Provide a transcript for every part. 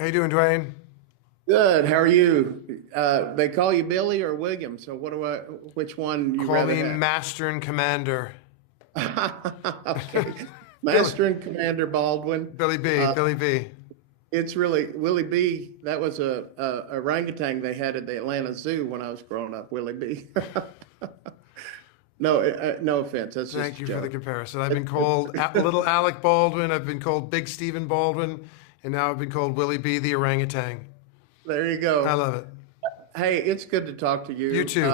How you doing, Dwayne? Good. How are you? They call you Billy or William. So what do I? Which one you Call rather me have? Master and Commander. Okay, Billy, Master and Commander Baldwin. Billy B, Uh, Billy B. it's really Willie B. That was a orangutan they had at the Atlanta Zoo when I was growing up. Willie B. No, no offense. That's just Thank a you for the joke. comparison. I've been It- called Little Alec Baldwin. I've been called Big Stephen Baldwin, and now I've been called Willie B, the orangutan. there you I go. love it. Hey, it's good to talk to You you. too.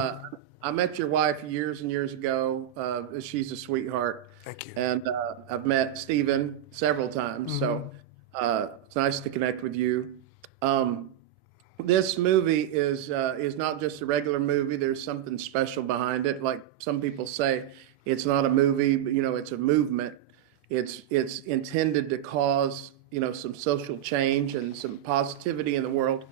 I met your wife years and years ago. She's a sweetheart, Thank you. and I've met Stephen several times. So it's nice to connect with you. Um, this movie is not just a regular movie. There's something special behind it. Like some people say, it's not a movie, but it's a movement. It's intended to cause some social change and some positivity in the world.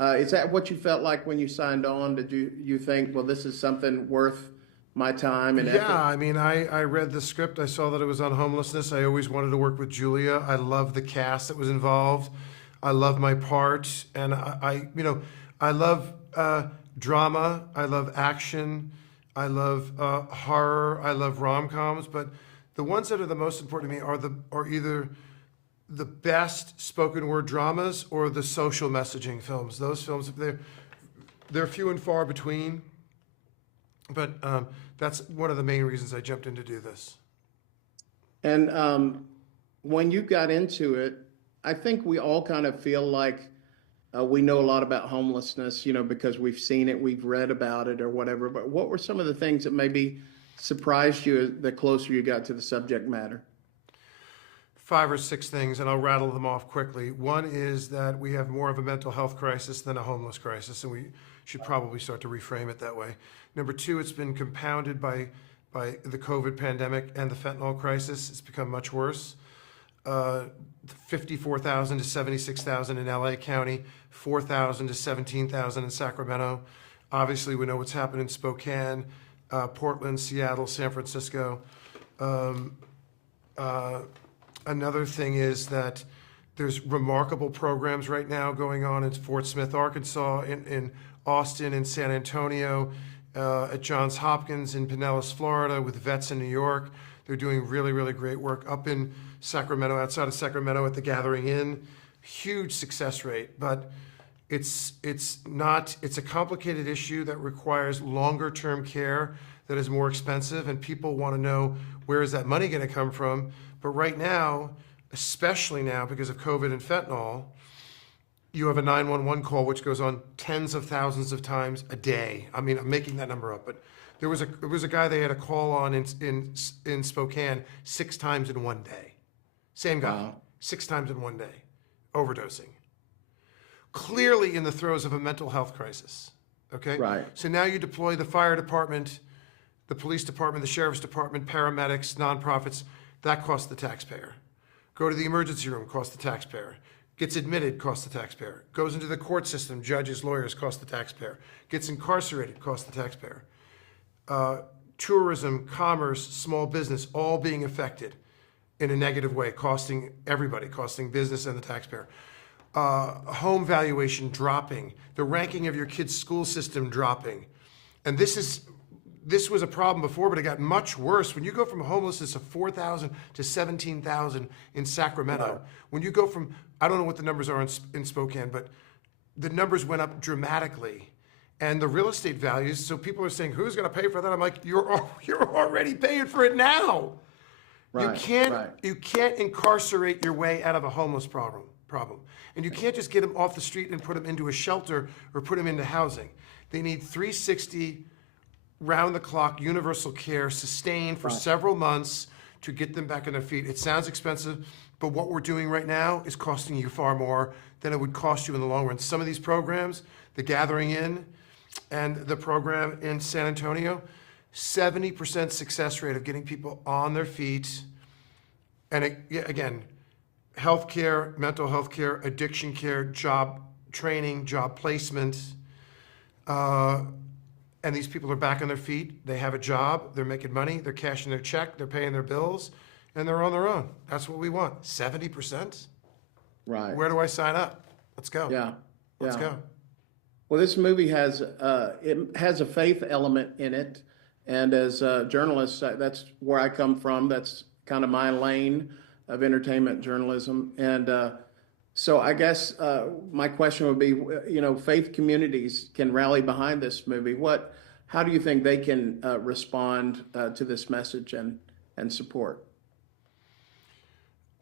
Is that what you felt like when you signed on? Did you think, well, this is something worth my time and Yeah, effort? I mean, I read the script. I saw that it was on homelessness. I always wanted to work with Julia. I love the cast that was involved. I love my part, and I love drama. I love action. I love horror. I love rom-coms. But the ones that are the most important to me are either the best spoken word dramas or the social messaging films. Those films, they're few and far between. But that's one of the main reasons I jumped in to do this. And when you got into it, I think we all kind of feel like we know a lot about homelessness, because we've seen it, we've read about it, or whatever. But what were some of the things that maybe surprised you the closer you got to the subject matter? Five or six things, and I'll rattle them off quickly. One is that we have more of a mental health crisis than a homeless crisis, and we should probably start to reframe it that way. Number two, it's been compounded by the COVID pandemic and the fentanyl crisis. It's become much worse. 54,000 to 76,000 in LA County, 4,000 to 17,000 in Sacramento. Obviously, we know what's happened in Spokane, Portland, Seattle, San Francisco. Um, uh, Another thing is that there's remarkable programs right now going on in Fort Smith, Arkansas, in Austin, in San Antonio, at Johns Hopkins, in Pinellas, Florida, with vets in New York. They're doing really, really great work up in Sacramento, outside of Sacramento at the Gathering Inn. Huge success rate, but it's a complicated issue that requires longer term care that is more expensive, and people want to know, where is that money going to come from? But right now, especially now because of COVID and fentanyl, you have a 911 call which goes on tens of thousands of times a day. I mean, I'm making that number up, but there was a guy they had a call on in Spokane 6 times in one day. Same guy, Wow. 6 times in one day, overdosing. Clearly in the throes of a mental health crisis. Okay? Right. So now you deploy the fire department, the police department, the sheriff's department, paramedics, nonprofits. That costs the taxpayer. Go to the emergency room, costs the taxpayer. Gets admitted, costs the taxpayer. Goes into the court system, judges, lawyers, costs the taxpayer. Gets incarcerated, costs the taxpayer. Tourism, commerce, small business, all being affected in a negative way, costing everybody, costing business and the taxpayer. Home valuation dropping, the ranking of your kid's school system dropping. And this was a problem before, but it got much worse. When you go from homelessness of 4,000 to 17,000 in Sacramento, Right. when you go from, I don't know what the numbers are in Spokane, but the numbers went up dramatically. And the real estate values, so people are saying, who's going to pay for that? I'm like, you're already paying for it now. You Right. can't Right. you can't incarcerate your way out of a homeless problem. And you can't just get them off the street and put them into a shelter or put them into housing. They need 360 round the clock universal care sustained for Right. several months to get them back on their feet. It sounds expensive, but what we're doing right now is costing you far more than it would cost you in the long run. Some of these programs, the Gathering Inn and the program in San Antonio, 70% success rate of getting people on their feet. And again, healthcare, mental health care, addiction care, job training, job placement. And these people are back on their feet. They have a job. They're making money. They're cashing their check. They're paying their bills. And they're on their own. That's what we want. 70%? Right. Where do I sign up? Let's go. Yeah. Let's Yeah. go. Well, this movie has it has a faith element in it, and as a journalist, that's where I come from. That's kind of my lane of entertainment journalism, and so I guess my question would be, faith communities can rally behind this movie. How do you think they can respond to this message and support?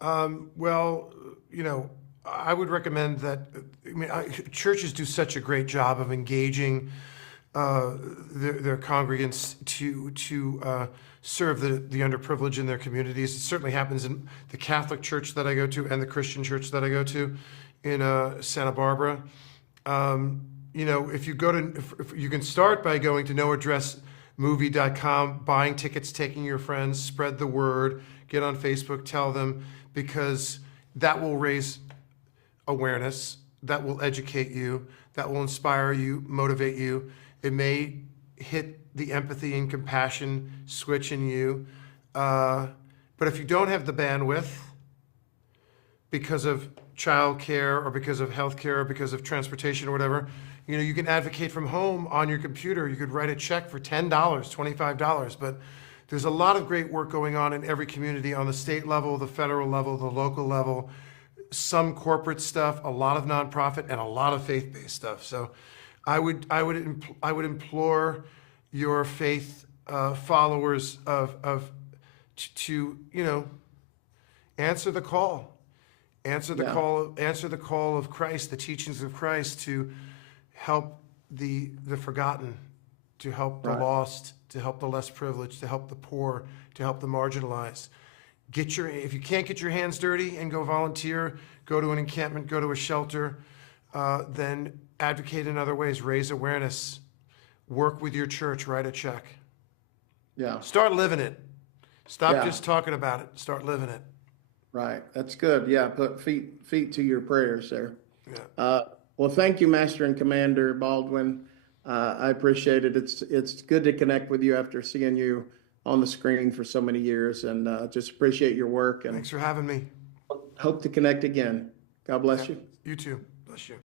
Well, I would recommend that. I mean, churches do such a great job of engaging their congregants to serve the underprivileged in their communities. It certainly happens in the Catholic church that I go to and the Christian church that I go to in Santa Barbara. If you go to, if you can start by going to noaddressmovie.com, buying tickets, taking your friends, spread the word, get on Facebook, tell them, because that will raise awareness, that will educate you, that will inspire you, motivate you. It may hit the empathy and compassion switch in you. But if you don't have the bandwidth because of childcare or because of healthcare or because of transportation or whatever, you can advocate from home on your computer. You could write a check for $10, $25, but there's a lot of great work going on in every community on the state level, the federal level, the local level, some corporate stuff, a lot of nonprofit, and a lot of faith-based stuff. So I would implore your faith followers to answer the call. Answer the call of Christ, the teachings of Christ, to help the forgotten, to help the lost, to help the less privileged, to help the poor, to help the marginalized. If you can't get your hands dirty and go volunteer, go to an encampment, go to a shelter, then advocate in other ways, raise awareness, work with your church, write a check. Yeah. Start living it. Stop just talking about it. Start living it. Right. That's good. Yeah. Put feet to your prayers there. Yeah. Well, thank you, Master and Commander Baldwin. I appreciate it. It's good to connect with you after seeing you on the screen for so many years, and just appreciate your work and Thanks for having me. hope to connect again. God bless you. You too. Bless you.